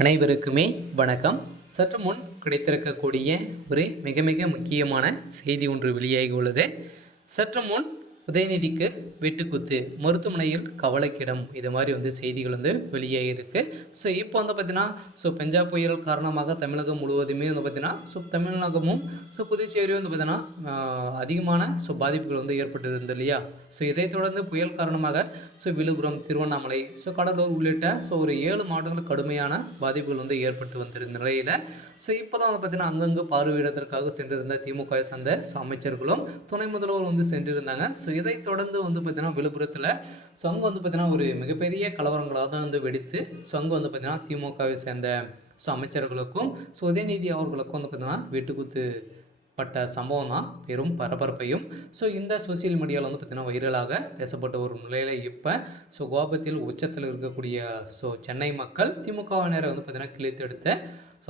அனைவருக்குமே வணக்கம். சற்று முன் கிடைத்திருக்கக்கூடிய ஒரு மிக மிக முக்கியமான செய்தி ஒன்று வெளியாகி உள்ளது. சற்று முன் உதயநிதிக்கு வெட்டுக்குத்து, மருத்துவமனையில் கவலைக்கிடம், இது மாதிரி செய்திகள் வெளியாகிருக்கு. ஸோ இப்போ பார்த்தீங்கன்னா, பெஞ்சா புயல் காரணமாக தமிழகம் முழுவதுமே பார்த்தீங்கன்னா, தமிழகமும் புதுச்சேரியும் பார்த்தீங்கன்னா அதிகமான பாதிப்புகள் ஏற்பட்டிருந்தது இல்லையா? ஸோ இதைத் தொடர்ந்து புயல் காரணமாக விழுப்புரம், திருவண்ணாமலை, கடலூர் உள்ளிட்ட ஒரு 7 மாவட்டங்கள் கடுமையான பாதிப்புகள் ஏற்பட்டு வந்திருந்த நிலையில் இப்போ தான் பார்த்தீங்கன்னா அங்கங்கே பார்வையிடத்திற்காக சென்றிருந்த திமுகவை சார்ந்த அமைச்சர்களும் துணை முதல்வர் சென்றிருந்தாங்க. ஸோ இதைத் தொடர்ந்து பார்த்தீங்கன்னா விழுப்புரத்தில் அங்கே பார்த்தீங்கன்னா ஒரு மிகப்பெரிய கலவரங்களாக தான் வெடித்து அங்கே பார்த்தீங்கன்னா திமுகவை சேர்ந்த அமைச்சர்களுக்கும் உதயநிதி அவர்களுக்கும் பார்த்தீங்கன்னா வெட்டுக்குத்து பட்ட சம்பவம் தான் பெரும் பரபரப்பையும் இந்த சோசியல் மீடியாவில் பார்த்தீங்கன்னா வைரலாக பேசப்பட்ட ஒரு நிலையில் இப்போ கோபத்தில் உச்சத்தில் இருக்கக்கூடிய சென்னை மக்கள் திமுகவினரை பார்த்தீங்கன்னா கிழித்து எடுத்த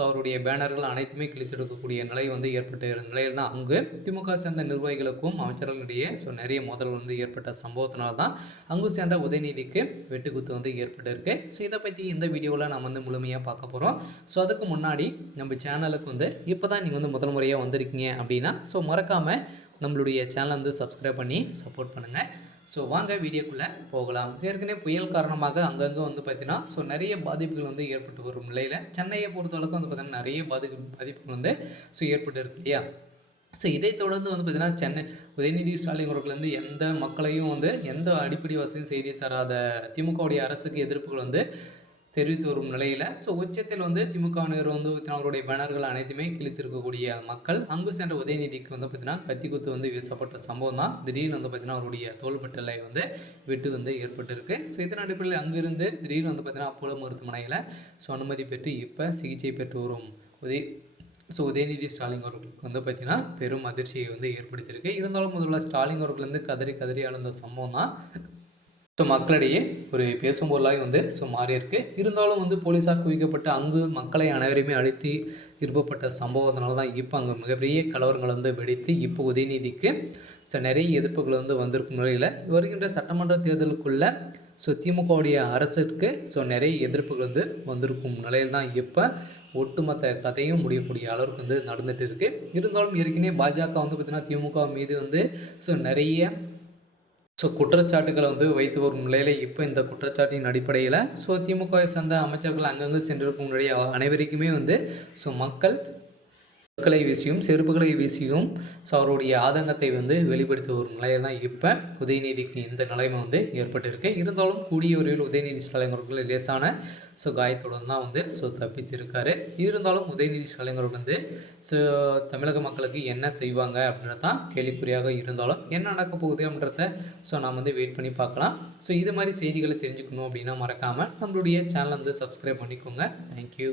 அவருடைய பேனர்கள் அனைத்துமே கிழித்தெடுக்கக்கூடிய நிலை ஏற்பட்டு இருந்த நிலையில் தான் அங்கு திமுக சேர்ந்த நிர்வாகிகளுக்கும் அமைச்சர்களிடையே நிறைய மோதல்கள் ஏற்பட்ட சம்பவத்தினால தான் அங்கு சேர்ந்த உதயநிதிக்கு வெட்டுக்குத்து ஏற்பட்டு இருக்கு. இதை பற்றி இந்த வீடியோவில் நம்ம முழுமையாக பார்க்க போகிறோம். அதுக்கு முன்னாடி நம்ம சேனலுக்கு இப்போ தான் நீங்கள் முதல் முறையாக வந்திருக்கீங்க அப்படின்னா மறக்காமல் நம்மளுடைய சேனலை சப்ஸ்கிரைப் பண்ணி சப்போர்ட் பண்ணுங்கள். வாங்க வீடியோக்குள்ளே போகலாம். ஏற்கனவே புயல் காரணமாக அங்கங்கே பார்த்தீங்கன்னா நிறைய பாதிப்புகள் ஏற்பட்டு வரும் நிலையில் சென்னையை பொறுத்தளவுக்கு பார்த்தீங்கன்னா நிறைய பாதிப்புகள் ஏற்பட்டு இருக்கு இல்லையா? இதைத் தொடர்ந்து பார்த்தீங்கன்னா சென்னை உதயநிதி ஸ்டாலின் அவர்கள் எந்த மக்களையும் எந்த அடிப்படை வசதியும் செய்தி தராத திமுகவுடைய அரசுக்கு எதிர்ப்புகள் தெரிவித்து வரும் நிலையில் உச்சத்தில் திமுகவினர் அவருடைய பேனர்கள் அனைத்துமே கிழித்திருக்கக்கூடிய மக்கள் அங்கு சென்ற உதயநிதிக்கு பார்த்தீங்கன்னா கத்தி குத்து வீசப்பட்ட சம்பவம் தான் திடீர்னு பார்த்தீங்கன்னா அவருடைய தோள்பட்டலை வெட்டு ஏற்பட்டிருக்கு. இதன் அடிப்படையில் அங்கிருந்து திடீர்னு பார்த்தீங்கன்னா அப்போலோ மருத்துவமனையில் அனுமதி பெற்று இப்போ சிகிச்சை பெற்று வரும் உதயநிதி ஸ்டாலின் அவர்களுக்கு பார்த்தீங்கன்னா பெரும் அதிர்ச்சியை ஏற்படுத்தியிருக்கு. இருந்தாலும் முதல்ல ஸ்டாலின் அவர்கள் கதறி கதறி அழுந்த சம்பவம் தான் மக்களிடையே ஒரு பேசும் பொருளாக மாறி இருக்கு. இருந்தாலும் போலீஸார் குவிக்கப்பட்டு அங்கு மக்களை அனைவரையுமே அழித்து இருப்பப்பட்ட சம்பவத்தினால தான் இப்போ அங்கே மிகப்பெரிய கலவரங்கள் வெடித்து இப்போ உதயநிதிக்கு நிறைய எதிர்ப்புகள் வந்திருக்கும் நிலையில் வருகின்ற சட்டமன்ற தேர்தலுக்குள்ள திமுகவுடைய அரசுக்கு நிறைய எதிர்ப்புகள் வந்திருக்கும் நிலையில் தான் இப்போ ஒட்டுமொத்த கதையும் முடியக்கூடிய அளவுக்கு நடந்துட்டு இருக்கு. இருந்தாலும் ஏற்கனவே பாஜக பார்த்தீங்கன்னா திமுக மீது நிறைய குற்றச்சாட்டுகளை வைத்து வரும் நிலையில் இப்போ இந்த குற்றச்சாட்டின் அடிப்படையில் திமுகவை சேர்ந்த அமைச்சர்கள் அங்கங்கே சென்றிருக்கும் நிலையை அனைவருக்குமே மக்கள் கற்களை வீசியும் செருப்புகளை வீசியும் அவருடைய ஆதங்கத்தை வெளிப்படுத்தி வரும் நிலையை தான் இப்போ உதயநிதிக்கு இந்த நிலைமை ஏற்பட்டிருக்கு. இருந்தாலும் கூடிய விரைவில் உதயநிதி ஸ்டாலின் அவர்கள் லேசான காயத்துடன் தான் தப்பித்திருக்காரு. இருந்தாலும் உதயநிதி ஸ்டாலின் அவர்கள் தமிழக மக்களுக்கு என்ன செய்வாங்க அப்படின்றது தான் கேள்விக்குறியாக இருந்தாலும் என்ன நடக்க போகுது அப்படின்றத நாம் வெயிட் பண்ணி பார்க்கலாம். இது மாதிரி செய்திகளை தெரிஞ்சுக்கணும் அப்படின்னா மறக்காமல் நம்மளுடைய சேனலை சப்ஸ்கிரைப் பண்ணிக்கோங்க. தேங்க்யூ.